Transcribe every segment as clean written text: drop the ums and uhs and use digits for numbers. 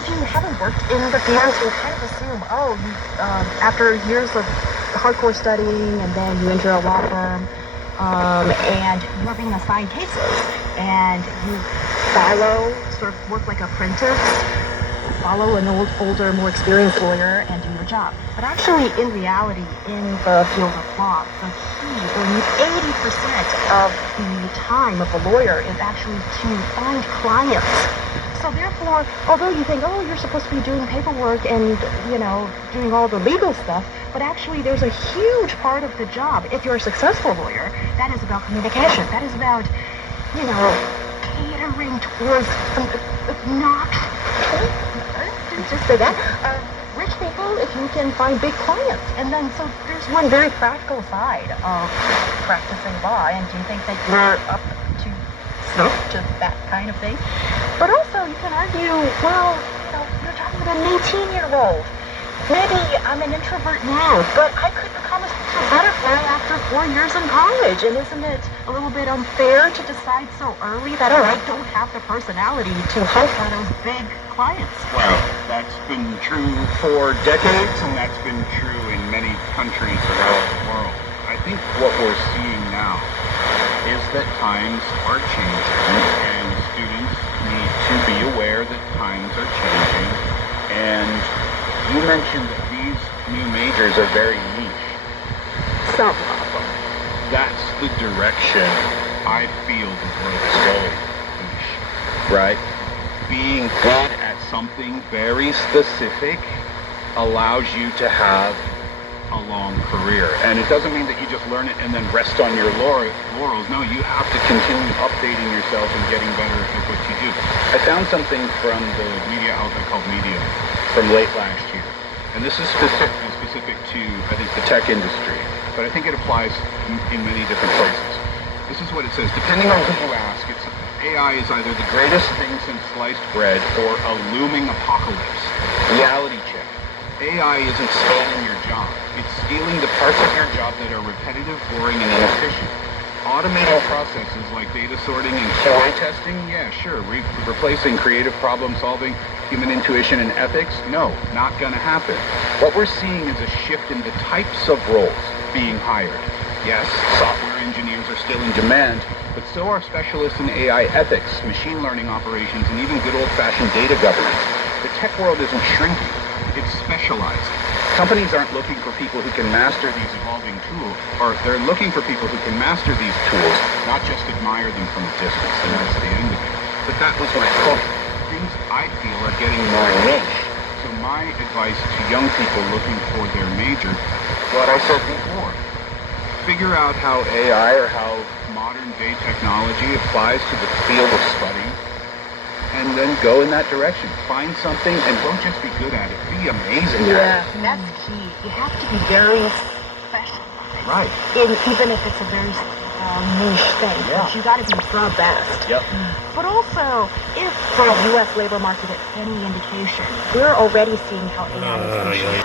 if you haven't worked in the field, you kind of assume, oh, you, after years of hardcore studying and then you enter a law firm and you're being assigned cases and you follow, sort of work like an apprentice, follow an older, more experienced lawyer and do your job. But actually, in reality, in the field of law, the key, or 80% of the time of a lawyer is actually to find clients. So therefore, although you think, oh, you're supposed to be doing paperwork and, you know, doing all the legal stuff, but actually there's a huge part of the job, if you're a successful lawyer, that is about communication. That is about, you know, catering towards not, just say that, rich people if you can find big clients. And then, so there's one very practical side of practicing law. And do you think that you're up to snuff to that kind of thing? But also, you can argue, well, you know, you're talking about an 18-year-old. Maybe I'm an introvert now, but I could become a butterfly after 4 years in college. And isn't it a little bit unfair to decide so early that, all right, don't have the personality to hunt for those big clients? Well, that's been true for decades, and that's been true in many countries around the world. I think what we're seeing now is that times are changing, and students need to be aware that times are changing. And you mentioned that these new majors are very niche. Some of them. That's the direction I feel the world is going. Niche, right? Being good at something very specific allows you to have a long career. And it doesn't mean that you just learn it and then rest on your laurels. No, you have to continue updating yourself and getting better at what you do. I found something from the media outlet called Medium from late last year. And this is specific to, I think, the tech industry. But I think it applies in many different places. This is what it says. Depending on who you ask, AI is either the greatest thing since sliced bread or a looming apocalypse. Reality check. AI isn't stealing your job. It's stealing the parts of your job that are repetitive, boring, and inefficient. Automating processes like data sorting and QA testing, yeah, sure. Replacing creative problem solving, human intuition, and ethics, no, not gonna happen. What we're seeing is a shift in the types of roles being hired. Yes, software engineers are still in demand, but so are specialists in AI ethics, machine learning operations, and even good old-fashioned data governance. The tech world isn't shrinking. It's specializing. Companies aren't looking for people who can master these evolving tools, or they're looking for people who can master these tools, not just admire them from a distance, and that's the end of it. But that was my point. Things I feel are getting more niche. So my advice to young people looking for their major, what I said before, figure out how AI or how modern day technology applies to the field of study, and then go in that direction. Find something and don't just be good at it. Be amazing at it. Yeah, that's key. You have to be very specialized. Right. Even if it's a very niche thing. Yeah. But you got to be the best. Yep. But also, if the U.S. labor market is any indication, we're already seeing how AI is pushing.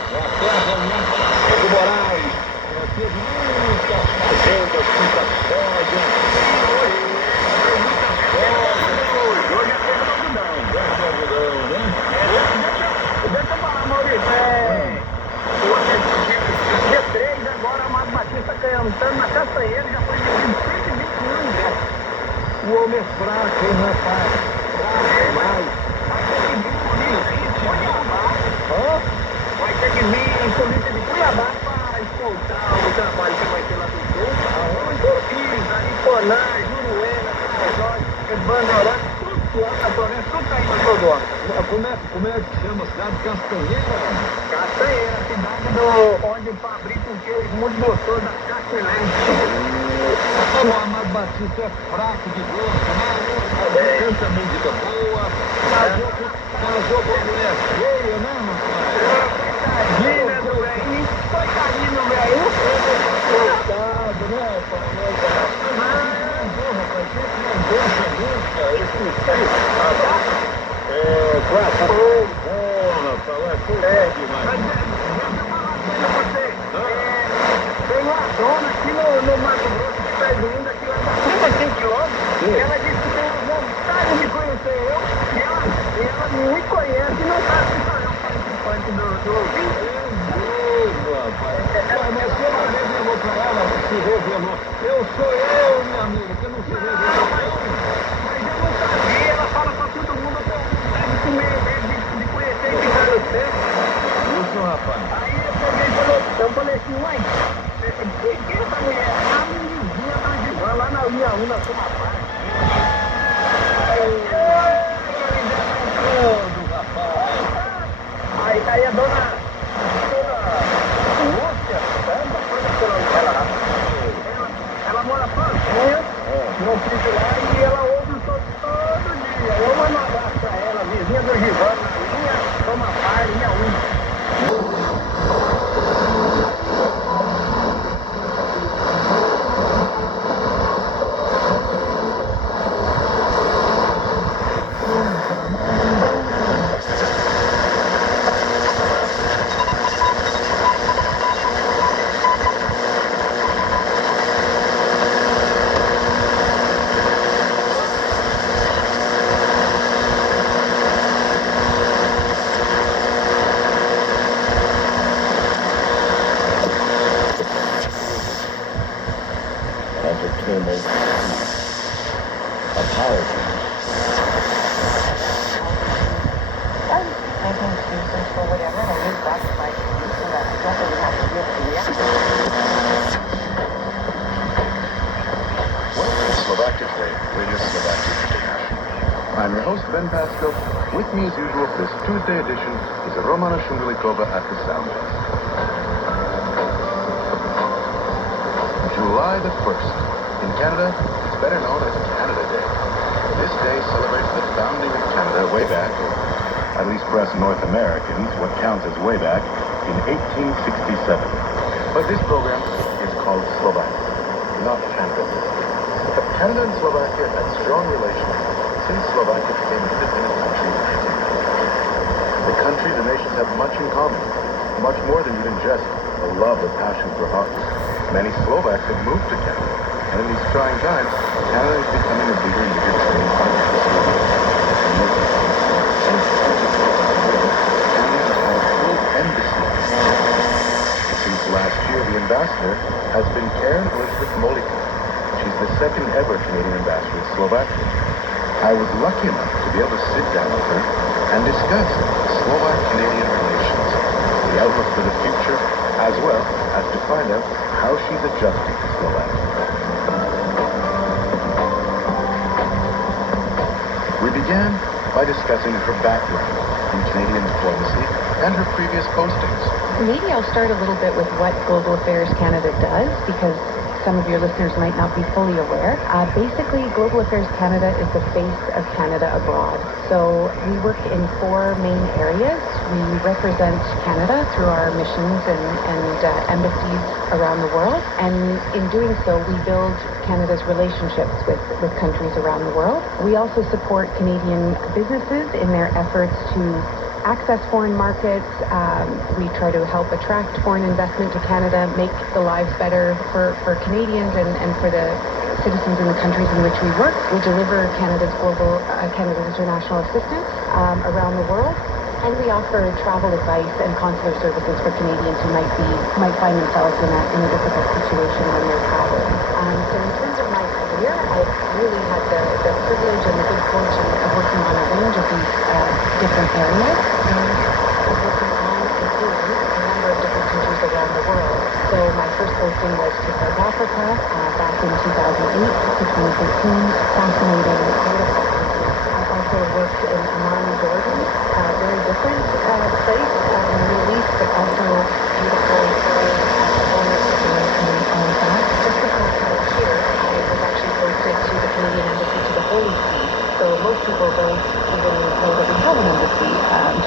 Cantando na castanheira, já foi vendido 121 ingressos. O homem é fraco, hein, rapaz? Fraco demais. Vai ter que vir em polícia de Cuiabá para escoltar o trabalho que vai ter lá do sul. Aonde? Pires, Ariponã, Juruena, Carajós, Bandeirante, tudo lá na floresta, tudo tá indo todo ano. Como é que chama a cidade? Castanheira? Castanheira, cidade onde fabrica um queijo muito gostoso da Castanheira. O Amado Batista é fraco de gosto, né? Canta música boa, casou com a mulher feia, né, rapaz? Coitadinha do velhinho, coitadinho do velhinho. Coitado, né, rapaz? Rapaz, sempre não dança nunca, esse classe rapaz, é demais. Tem uma dona aqui no Mato Grosso que está indo aqui lá da 100 quilômetros. Ela disse que tem uma vontade de conhecer eu e ela a dona Lúcia, é uma coisa que ela mora sozinha, no sítio lá, e ela ouve o som todo dia. Eu mando um abraço pra ela, vizinha do Givano, na linha, toma paz, linha 1. Entertainment, apology. Making excuses for whatever, and I use that as my excuse, and I don't really have to be able to react. Welcome to Slovakia Today, Radio Slovakia International. I'm your host, Ben Pasco. With me, as usual, for this Tuesday edition is Romana Shungalikova at the sound desk. July the 1st. In Canada, it's better known as Canada Day. This day celebrates the founding of Canada way back, or at least for us North Americans, what counts as way back, in 1867. But this program is called Slovakia, not Canada Day. But Canada and Slovakia have had strong relations since Slovakia became an independent country in 1990. The country, the nations have much in common, much more than even just a love or passion for hockey. Many Slovaks have moved to Canada, and in these trying times, Canada is becoming a bigger and bigger trading partner for Slovakia. And look, since 2012, Canada has had a full embassy. Since last year, the ambassador has been Karen Elizabeth Molika. She's the second ever Canadian ambassador to Slovakia. I was lucky enough to be able to sit down with her and discuss Slovak-Canadian relations, the outlook for the future, as well as to find out how she's adjusting to Slovakia. We began by discussing her background in Canadian diplomacy and her previous postings. Maybe I'll start a little bit with what Global Affairs Canada does, because some of your listeners might not be fully aware. Basically, Global Affairs Canada is the face of Canada abroad. So we work in 4 main areas. We represent Canada through our missions and embassies around the world. And in doing so, we build Canada's relationships with countries around the world. We also support Canadian businesses in their efforts to access foreign markets. We try to help attract foreign investment to Canada, make the lives better for Canadians and for the citizens in the countries in which we work. We deliver Canada's international assistance around the world, and we offer travel advice and consular services for Canadians who might find themselves in a difficult situation when they're traveling. So in terms of my career, I've really had the privilege and the good fortune of working on a range of these different areas, and of working on and in a number of different countries around the world. So my first posting was to South Africa back in 2008 to 2013. Fascinating, beautiful country. I also worked in Amman, Jordan, very different place in the Middle East, but also beautiful, very ownership and all of that. Just before coming here, I was actually posted to the Canadian Embassy to the Holy See. So most people don't even know that we have an embassy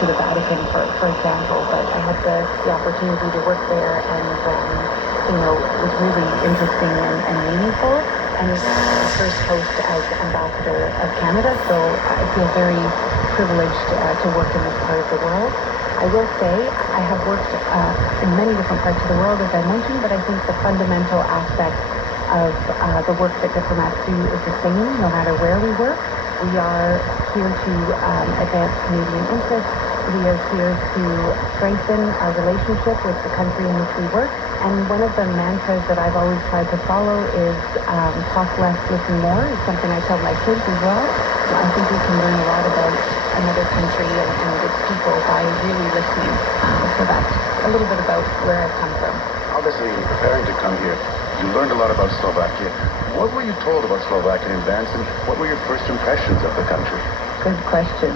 to the Vatican, for example. But I had the opportunity to work there, and it was really interesting and meaningful. And it's my first post as Ambassador of Canada, so I feel very privileged to work in this part of the world. I will say I have worked in many different parts of the world, as I mentioned, but I think the fundamental aspect of the work that diplomats do is the same, no matter where we work. We are here to advance Canadian interests. We are here to strengthen our relationship with the country in which we work. And one of the mantras that I've always tried to follow is talk less, listen more. It's something I tell my kids as well. I think we can learn a lot about another country and its people by really listening. So that's a little bit about where I've come from. Obviously, preparing to come here, you learned a lot about Slovakia. What were you told about Slovakia in advance, and what were your first impressions of the country? Good question.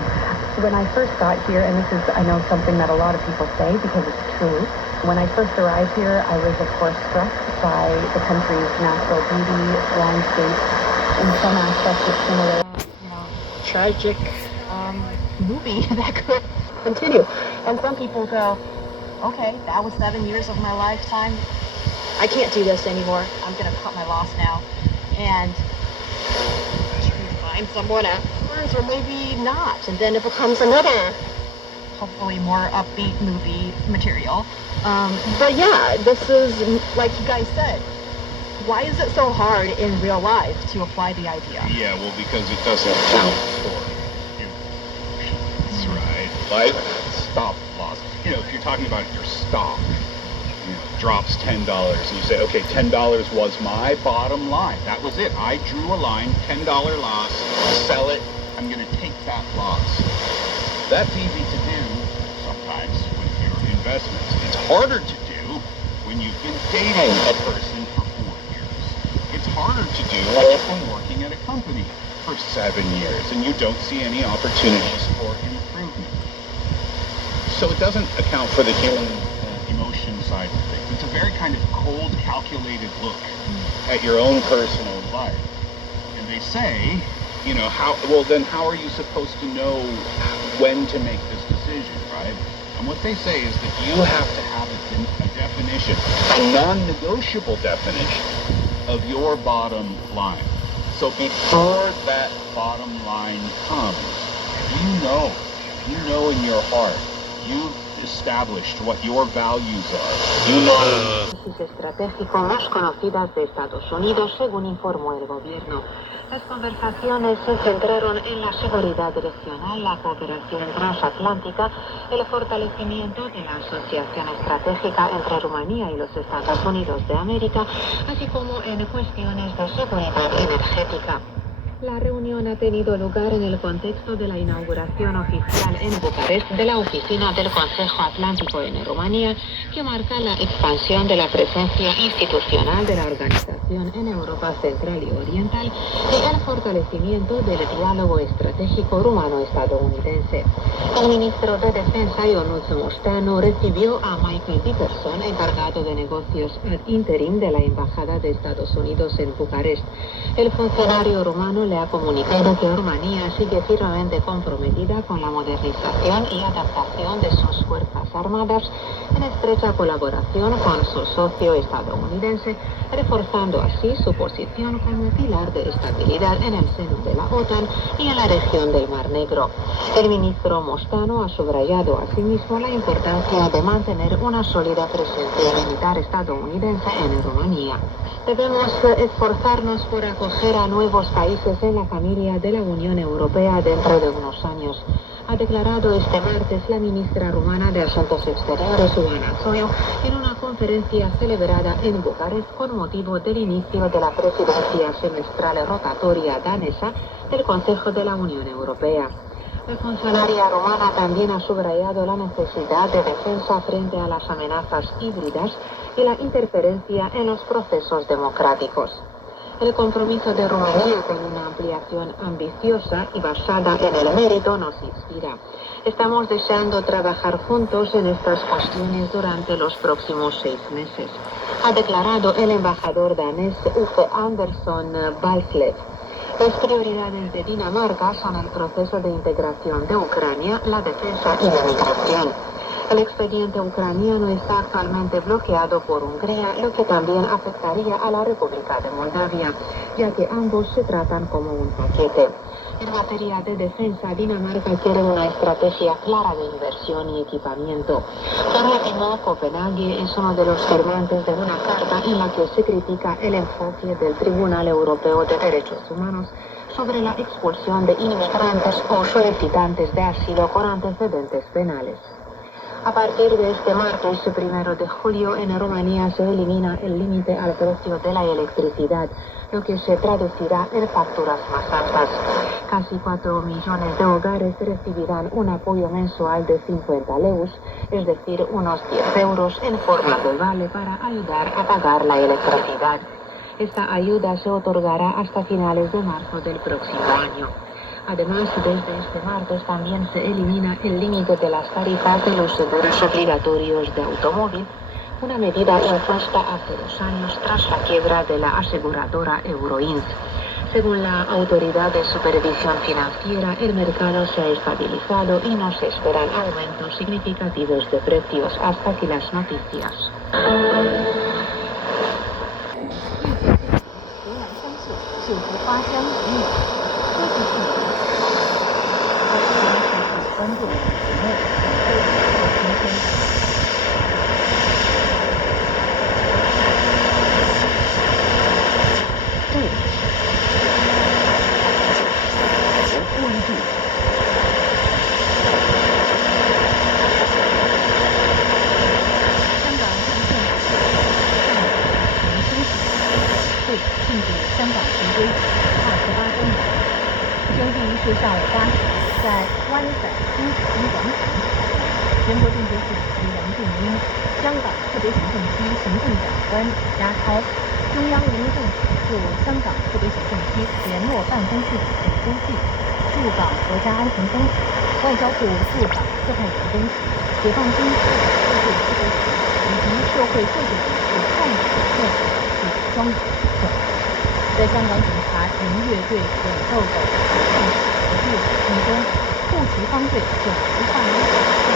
When I first got here, and this is, I know, something that a lot of people say because it's true, when I first arrived here, I was, of course, struck by the country's natural beauty, landscape, in some aspects it's similar, tragic movie that could continue. And some people go, okay, that was 7 years of my lifetime. I can't do this anymore. I'm going to cut my loss now. And find someone afterwards, or maybe not. And then it becomes another, hopefully more upbeat movie material. But yeah, this is, like you guys said, why is it so hard in real life to apply the idea? Yeah, well, because it doesn't count for emotions, right? Like, stop loss. If you're talking about your stock, drops $10, and you say, okay, $10 was my bottom line. That was it. I drew a line, $10 loss, sell it, I'm going to take that loss. That's easy to do sometimes with your investments. It's harder to do when you've been dating a person for 4 years. It's harder to do when you've been working at a company for 7 years and you don't see any opportunities for improvement. So it doesn't account for the human emotion side of things. It's a very kind of cold, calculated look at your own personal life. And they say, how are you supposed to know when to make this decision, right? And what they say is that you have to have a definition, a non-negotiable definition of your bottom line. So before that bottom line comes, you know in your heart, you've established what your values are. You know. Estratégico más conocidas de Estados Unidos, según informó el gobierno. Las conversaciones se centraron en la seguridad regional, la cooperación transatlántica, el fortalecimiento de la asociación estratégica entre Rumanía y los Estados Unidos de América, así como en cuestiones de seguridad energética. La reunión ha tenido lugar en el contexto de la inauguración oficial en Bucarest de la oficina del Consejo Atlántico en Rumanía, que marca la expansión de la presencia institucional de la organización en Europa Central y Oriental y el fortalecimiento del diálogo estratégico rumano-estadounidense. El ministro de Defensa, Ionuț Moșteanu, recibió a Michael Dickerson, encargado de negocios ad interim de la Embajada de Estados Unidos en Bucarest. El funcionario rumano le ha comunicado que Rumanía sigue firmemente comprometida con la modernización y adaptación de sus fuerzas armadas en estrecha colaboración con su socio estadounidense, reforzando así su posición como pilar de estabilidad en el seno de la OTAN y en la región del Mar Negro. El ministro Moșteanu ha subrayado asimismo la importancia de mantener una sólida presencia militar estadounidense en Rumanía. Debemos esforzarnos por acoger a nuevos países en la familia de la Unión Europea dentro de unos años, ha declarado este martes la ministra rumana de Asuntos Exteriores, Oana Zoiu, en una conferencia celebrada en Bucarest con motivo del inicio de la presidencia semestral rotatoria danesa del Consejo de la Unión Europea. La funcionaria rumana también ha subrayado la necesidad de defensa frente a las amenazas híbridas y la interferencia en los procesos democráticos. El compromiso de Rumanía con una ampliación ambiciosa y basada en el mérito nos inspira. Estamos deseando trabajar juntos en estas cuestiones durante los próximos 6 meses, ha declarado el embajador danés Uffe Andersson Balslev. Las prioridades de Dinamarca son el proceso de integración de Ucrania, la defensa y la migración. El expediente ucraniano está actualmente bloqueado por Hungría, lo que también afectaría a la República de Moldavia, ya que ambos se tratan como un paquete. En materia de defensa, Dinamarca quiere una estrategia clara de inversión y equipamiento. Por último, Copenhague es uno de los firmantes de una carta en la que se critica el enfoque del Tribunal Europeo de Derechos Humanos sobre la expulsión de inmigrantes o solicitantes de asilo con antecedentes penales. A partir de este martes 1 de julio, en Rumanía se elimina el límite al precio de la electricidad, lo que se traducirá en facturas más altas. Casi 4 millones de hogares recibirán un apoyo mensual de 50 leu, es decir, unos 10 euros en forma de vale para ayudar a pagar la electricidad. Esta ayuda se otorgará hasta finales de marzo del próximo año. Además, desde este martes también se elimina el límite de las tarifas de los seguros obligatorios de automóvil, una medida impuesta hace 2 años tras la quiebra de la aseguradora Euroins. Según la Autoridad de Supervisión Financiera, el mercado se ha estabilizado y no se esperan aumentos significativos de precios. Hasta aquí las noticias. 九福花香与科技系统，关注节目，今天。禁止香港回归28周年。征集仪式上午8时，在湾仔新紫金广场举行。全国政协副主席梁振英、香港特别行政区行政长官李家超、中央人民政府驻香港特别行政区联络办公室主任书记、驻港国家安全公署、外交部驻港特派员公署、解放军驻港特别特别署以及社会各界人士创始建设是庄严时刻。在香港警察民乐队演奏的唱和乐声中，护旗方队整齐划一，向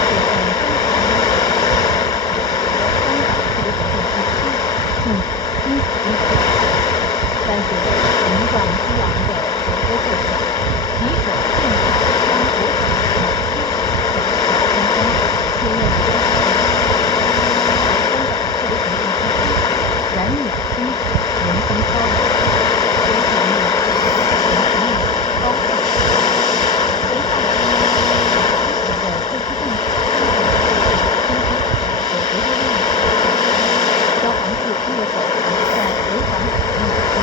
对向中华人民共和国香港特别行政区庆祝新紫金时代。但是雄壮激昂的国歌奏响，旗手献上将国旗升起，天空确认了香港特别行政区燃鸟星矢迎风飘舞，非常美丽，高兴。随后，的特区政府有绝对力量，消防处烈火在违反法律中。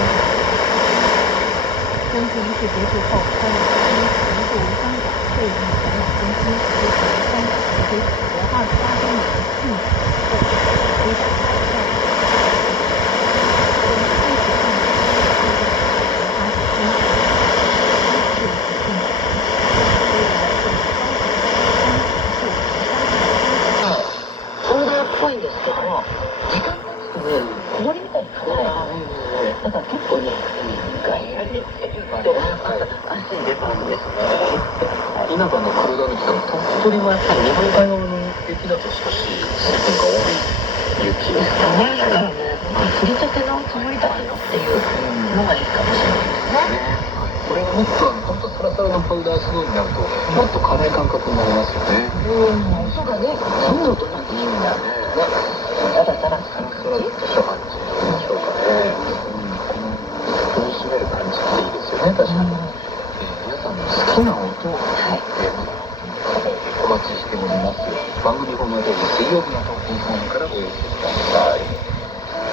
征集仪式结束后，欢迎移驻香港会议展览中心举行香港回归祖国28周年庆祝活动，为大家怖いんですけど、時間経つとね、曇りみたいになる。だから結構ね、外野で足出たんですね。稲葉の黒田口と鳥取もやっぱり日本海側の雪だと少しなんか多い雪ですかね。だからね、降りたての積もりだよっていうのがいいかもしれないですね。これがもっと本当サラサラのパウダースノーになるともっと軽い感覚になりますよね。音がね、金の音なんていいんだね。ただただサラサラとした感じでしょうかね。踏みしめる感じっていいですよね、確かに。皆さんの好きな音を、お待ちしております。番組ホームページ水曜日の投稿フォームからお寄せください。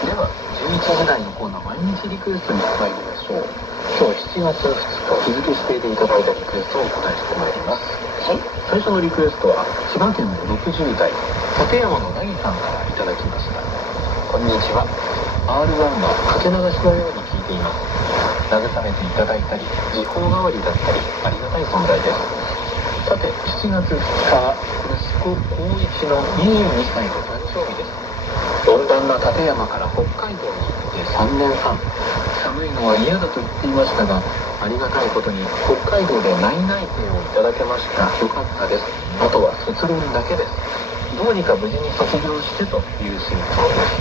では11時台のコーナー毎日リクエストに参りましょう。今日7月2日日付指定でいただいたリクエストをお答えしてまいります。最初のリクエストは千葉県の60代立山のなぎさんからいただきました。こんにちは。 R1 はかけ流しのように聞いています。慰めていただいたり時報代わりだったりありがたい存在です。さて7月2日は息子光一の22歳の誕生日です。温暖な立山から北海道に行って3年半、寒いのは嫌だと言っていましたが、ありがたいことに北海道で内々定をいただけました。よかったです。あとは卒論だけです。どうにか無事に卒業してという心境です。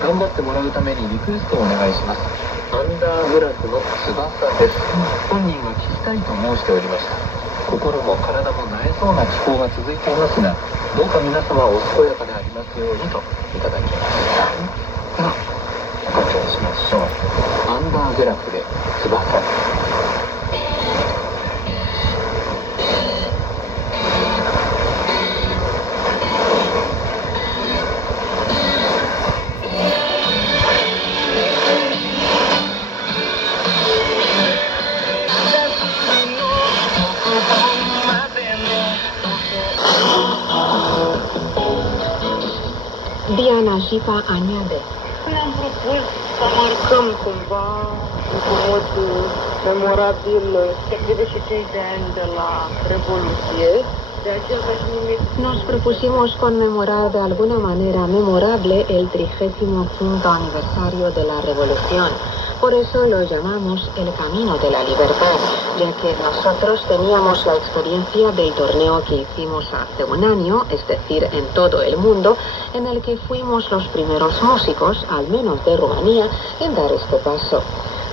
頑張ってもらうためにリクエストをお願いします。アンダーグラフの翼です。本人は聞きたいと申しておりました。心も体も萎えそうな気候が続いていますが、どうか皆様お健やかでありますようにといただきました。ではおかけしましょう。アンダーグラフで翼。Diana Jipa añade: Am propus să marcăm cumva cu memorabil cât privește cei de ani de la Revoluție. De aceea v-aș numi... Nos propusimos conmemorar de alguna manera memorable el 35º aniversario de la Revolución. Por eso lo llamamos el Camino de la Libertad, ya que nosotros teníamos la experiencia del torneo que hicimos hace un año, es decir, en todo el mundo, en el que fuimos los primeros músicos, al menos de Rumanía, en dar este paso.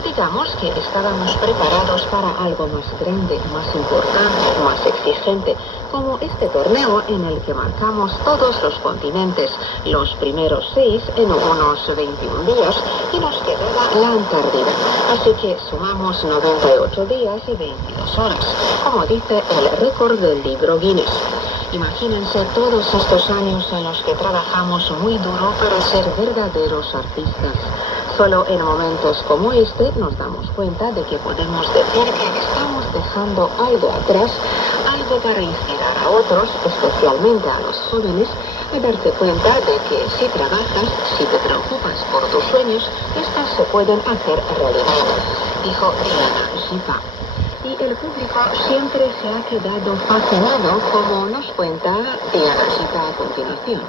Digamos que estábamos preparados para algo más grande, más importante, más exigente, como este torneo en el que marcamos todos los continentes, los primeros 6 en unos 21 días, y nos quedaba la Antártida. Así que sumamos 98 días y 22 horas, como dice el récord del libro Guinness. Imagínense todos estos años en los que trabajamos muy duro para ser verdaderos artistas. Solo en momentos como este nos damos cuenta de que podemos decir que estamos dejando algo atrás, algo para inspirar a otros, especialmente a los jóvenes, a darse cuenta de que si trabajas, si te preocupas por tus sueños, estos se pueden hacer realidad, dijo Diana Zipa. Y el público siempre se ha quedado fascinado, como nos cuenta Diana Zipa a continuación.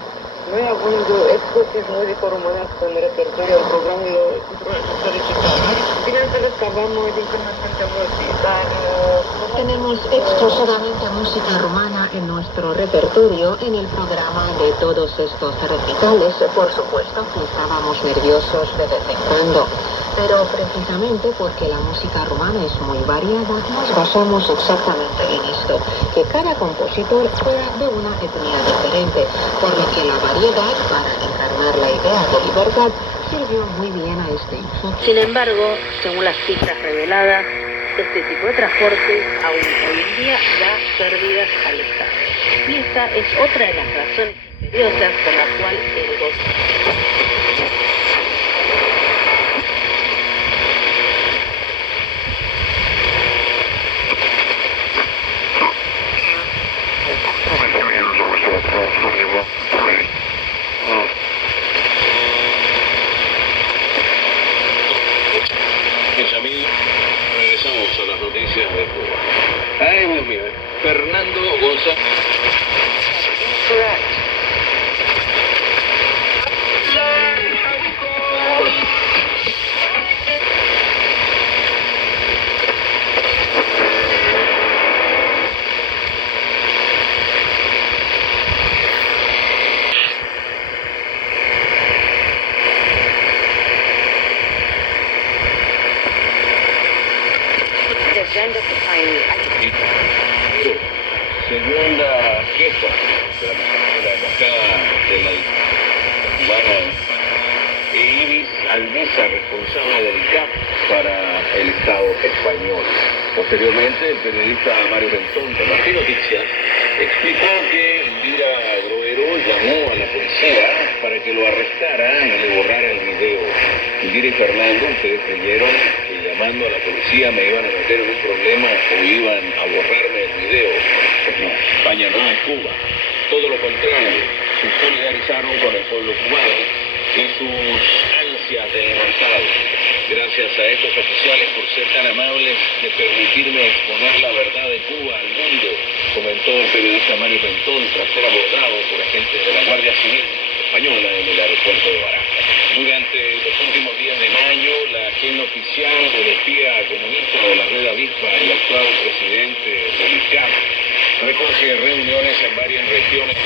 Noi având exclusiv muzică românească în repertoriul programului pentru această recitare, bineînțeles că aveam din când în când emoții, dar... Tenemos exclusivamente música rumana en nuestro repertorio en el programa de todos estos recitales. Por supuesto que estábamos nerviosos de vez en cuando, pero precisamente porque la música rumana es muy variada, nos basamos exactamente en esto, que cada compositor fuera de una etnia diferente, por lo que la variedad para encarnar la idea de libertad sirvió muy bien a este enfoque. Sin embargo, según las cifras reveladas, este tipo de transporte aún hoy en día da pérdidas al Estado. Y esta es otra de las razones imperiosas por la cual el gobierno... Mis amigos, regresamos a las noticias de Cuba. Ay, Dios mío, Fernando González. Segunda jefa de la embajada de la cubana e Iris Albiza, responsable del CAP para el Estado español. Posteriormente, el periodista Mario Bentón de las noticias explicó que Elvira Groero llamó a la policía para que lo arrestara y le borrara el video. Elvira y Fernando, ustedes creyeron que llamando a la policía me iban a meter en un problema o iban a borrarme el video. Pues no, España no es Cuba. Todo lo contrario, se solidarizaron con el pueblo cubano y sus ansias de libertad. Gracias a estos oficiales por ser tan amables de permitirme exponer la verdad de Cuba al mundo, comentó el periodista Mario Pentón tras ser abordado por agentes de la Guardia Civil española en el aeropuerto de Barajas. Durante los últimos días de mayo, la agenda oficial del espía comunista de la Red Avispa y actual presidente del ICAP recoge reuniones en varias regiones.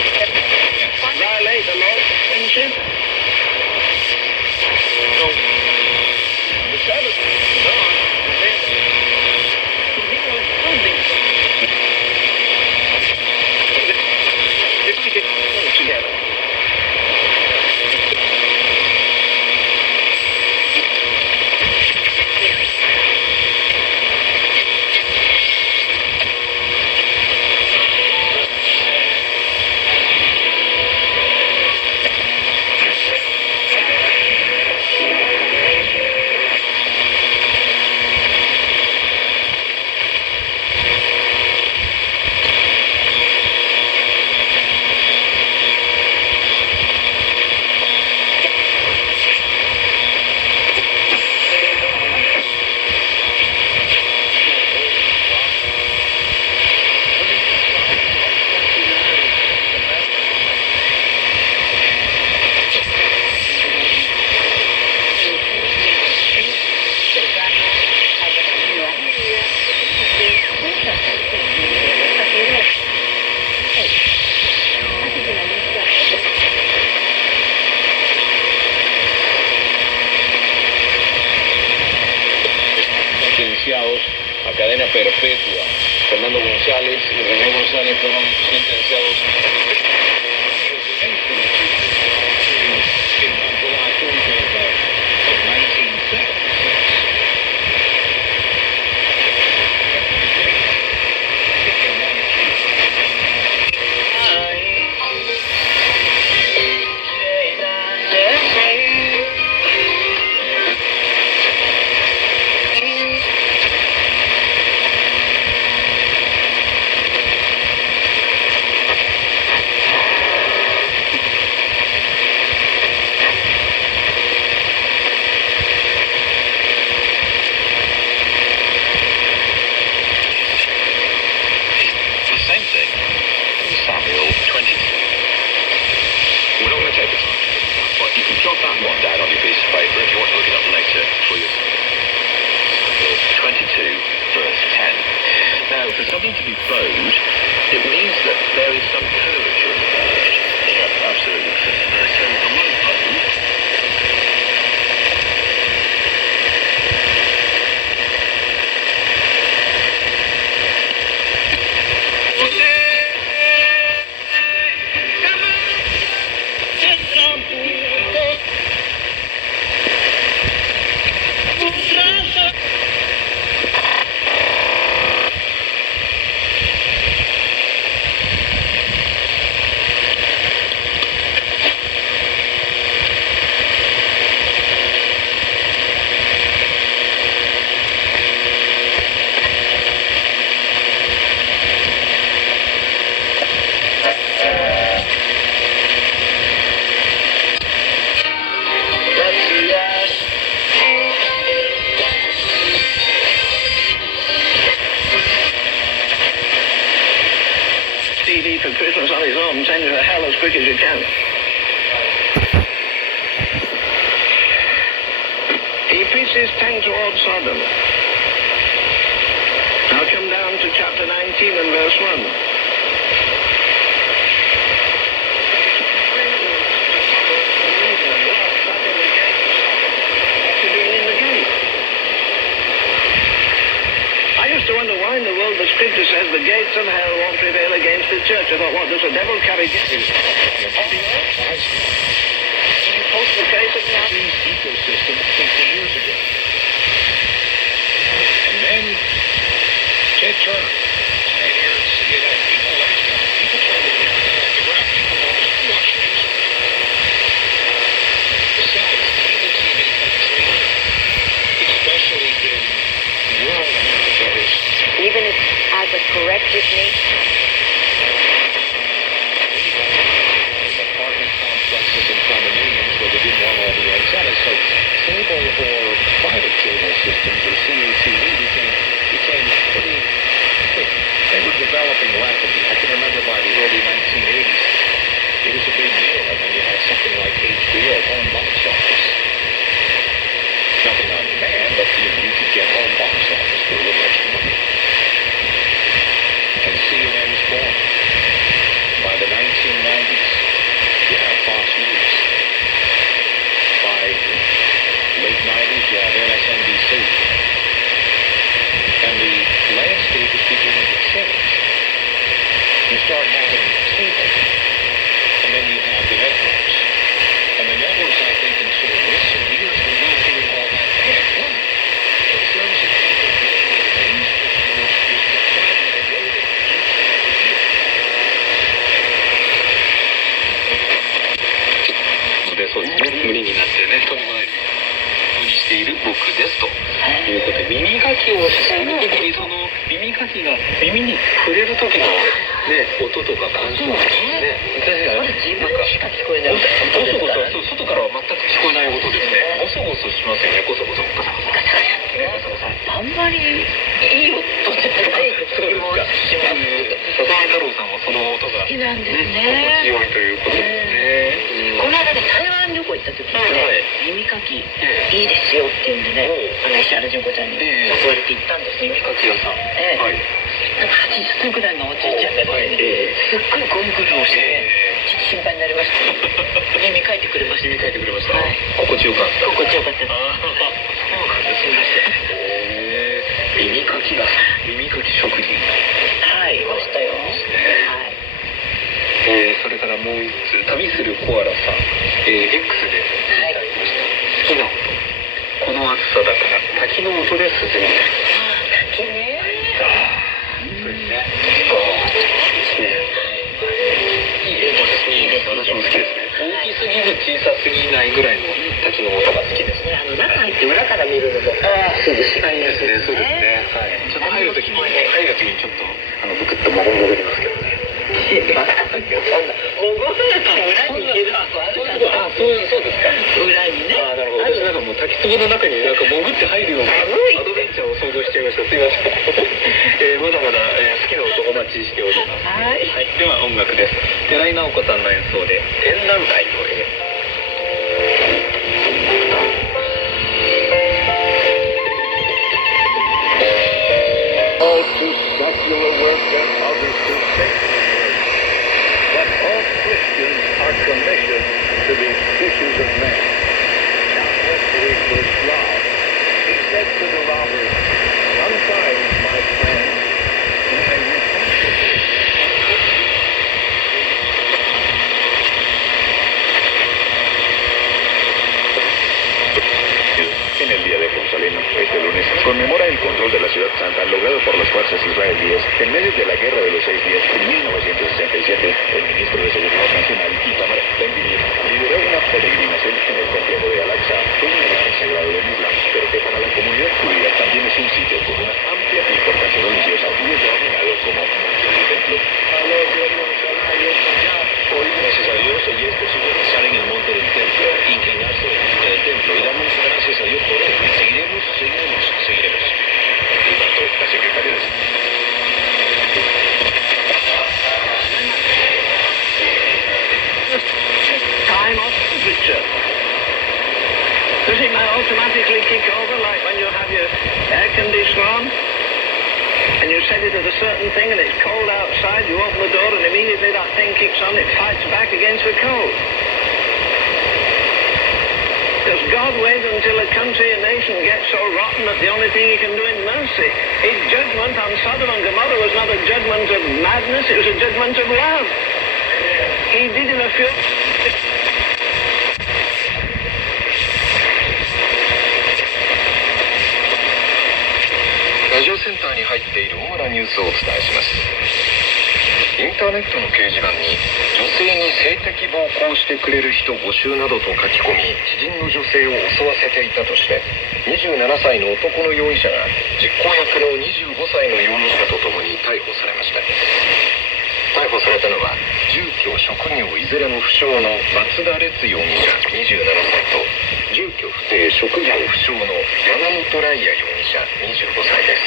funny for long sentenciados on July 4th of 1976. For something to be bowed, it means that there is some curvature in the bird. Yeah, absolutely. So the word bowed. TV for Christmas on his own, send it to hell as quick as you can. He preached his tongue towards Sodom. Now come down to chapter 19 and verse 1. I used to wonder why in the world the scripture says the gates of hell won't prevail against the church. I thought, what, does the devil carry gates? Post the case of the ecosystem 50 years ago. And then Ted Turner, pioneers, people try to grab people who watch news. Besides, cable TV penetration, especially in rural areas, Even if as a corrective nature. apartment complexes and condominiums where they didn't want all the antennas. So cable or private cable systems or CATV became pretty, they were developing rapidly. I can remember by the early 1980s, it was a big deal. And then you had something like HBO, home box office. Nothing on demand, but you could get home box office for a little extra money. And CNN was born. By the 1990s, you have Fox News. By late 90s, you have MSNBC. And the landscape is beginning to change. You start having cable, and then you have the networks. And the networks, I think, until recent years, were not doing all that bad. Why? In terms of people getting their news, was declining and eroding each and every year. でそうですね、無理になってね、とんでもない無理している僕ですということで、耳かきをしている時にその耳かきが耳に触れる時のね、音とか感じがね、私は自分しか聞こえない音ですからね。外からは全く聞こえない音ですね。ゴソゴソしますよね、ゴソゴソ。あんまりいい音じゃない気もします。笹井太郎さんはその音が好きなんですね。心地よいということですね。この間ね、台湾旅行行った時にね、耳かきいいですよっていうんでね、石原純子ちゃんに誘われて行ったんですよ。耳かき屋さん。なんか80歳ぐらいのおじいちゃんがですっごいゴイゴイをして、ちょっと心配になりました。耳かいてくれました。耳かいてくれました。心地よかった。心地よかったです。そうなんです。すみません。耳かき職人。はい、いましたよ。う旅するコアラさん、X でいただきました。好きな音、この暑さだから滝の音で涼みたい。滝ね。そうですね。好きです。いいです。私も好きですね。大きすぎず小さすぎないぐらいの滝の音が好きですね。中入って裏から見るのも。そうです。いいですね。そうですね。はい。ちょっと入るときにちょっとブクッと潜りますけどね。潜ると裏に行けるとこあるじゃん。そうですか。裏にね。なるほど。私なんかもう滝壺の中になんか潜って入るようなアドベンチャーを想像しちゃいました。すいません。まだまだ、好きな音お待ちしております。はい。では音楽です。寺井直子さんの演奏で展覧会の絵。All too secular work and others too sacred work. But all Christians are commissioned to be fishers of men. John Wesley was robbed. He said to the robbers, "Sometimes, my friends, my responsibility." En el día de Jerusalén, este lunes, conmemora el control de la ciudad santa logrado por las fuerzas israelíes en medio de la Guerra de los 6 días en 1967. El ministro de Seguridad Nacional, Itamar Ben-Gvir, lideró una peregrinación en el complejo de Al-Aqsa, un lugar sagrado del Islam, pero que para la comunidad judía también es un sitio con una amplia importancia religiosa y es denominado como Monte del Templo. Hoy, gracias a Dios, ya es posible estar en el Monte del Templo, inclinarse en el Monte del Templo y damos gracias a Dios por él. Seguiremos. Y tanto, la secretaria de Time of temperature. Does it automatically kick over like when you have your air conditioner on and you set it at a certain thing and it's cold outside, you open the door and immediately that thing kicks on, it fights back against the cold? Does God wait until a country, a nation gets so rotten that the only thing he can do is mercy? His judgment on Sodom and Gomorrah was not a judgment of madness, it was a judgment of love. He did in a few... ラジオセンターに入っている主なニュースをお伝えします。インターネットの掲示板に女性に性的暴行してくれる人募集などと書き込み、知人の女性を襲わせていたとして27歳の男の容疑者が実行役の25歳の容疑者とともに逮捕されました。逮捕されたのは住居職業いずれも不詳の松田烈容疑者27歳と住居不定職業不詳の山本ライア容疑者25歳です。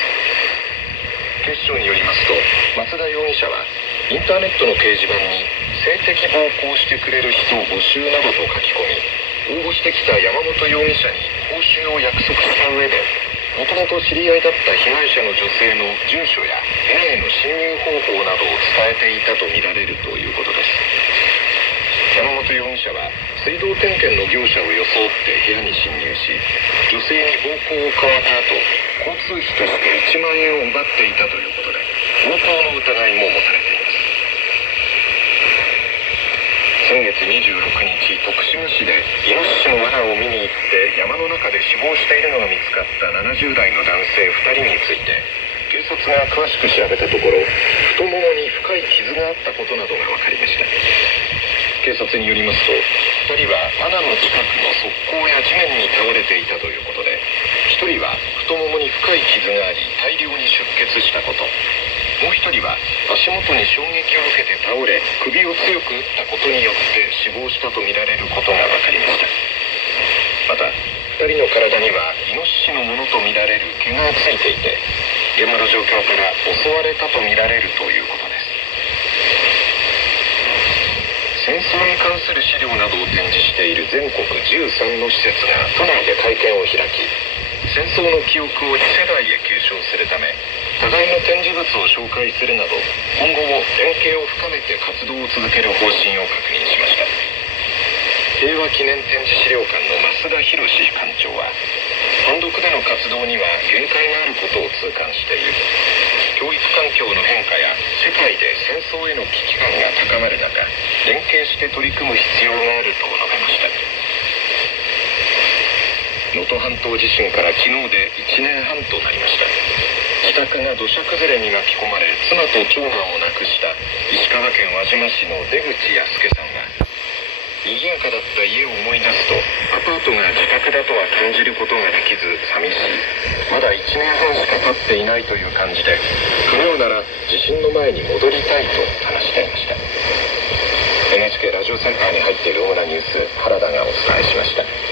警視庁によりますと、松田容疑者はインターネットの掲示板に性的暴行してくれる人を募集などと書き込み、応募してきた山本容疑者に報酬を約束した上で、もともと知り合いだった被害者の女性の住所や部屋への侵入方法などを伝えていたとみられるということです。山本容疑者は水道点検の業者を装って部屋に侵入し、女性に暴行を加えた後、交通費として1万円を奪っていたということで、強盗の疑いも持たれています。先月26日、徳島市でイノシシの罠を見に行って山の中で死亡しているのが見つかった70代の男性2人について、警察が詳しく調べたところ、太ももに深い傷があったことなどが分かりました。警察によりますと、2人は罠の近くの側溝や地面に倒れていたということで、1人は太ももに深い傷があり大量に出血したこと、もう1人は足元に衝撃を受けて倒れ首を強く打ったことによって死亡したとみられることが分かりました。また2人の体にはイノシシのものとみられる毛がついていて、現場の状況から襲われたとみられるということです。戦争に関する資料などを展示している全国13の施設が都内で会見を開き、戦争の記憶を次世代へ継承するため、互いの展示物を紹介するなど、今後も連携を深めて活動を続ける方針を確認しました。平和記念展示資料館の増田博館長は、単独での活動には限界があることを痛感している。教育環境の変化や世界で戦争への危機感が高まる中、連携して取り組む必要があると述べました。能登半島地震から昨日で1年半となりました。自宅が土砂崩れに巻き込まれ、妻と長男を亡くした石川県輪島市の出口康介さんは、賑やかだった家を思い出すと、アパートが自宅だとは感じることができず寂しい。まだ1年半しか経っていないという感じで、不要なら地震の前に戻りたいと話していました。NHK ラジオセンターに入っている主なニュース、原田がお伝えしました。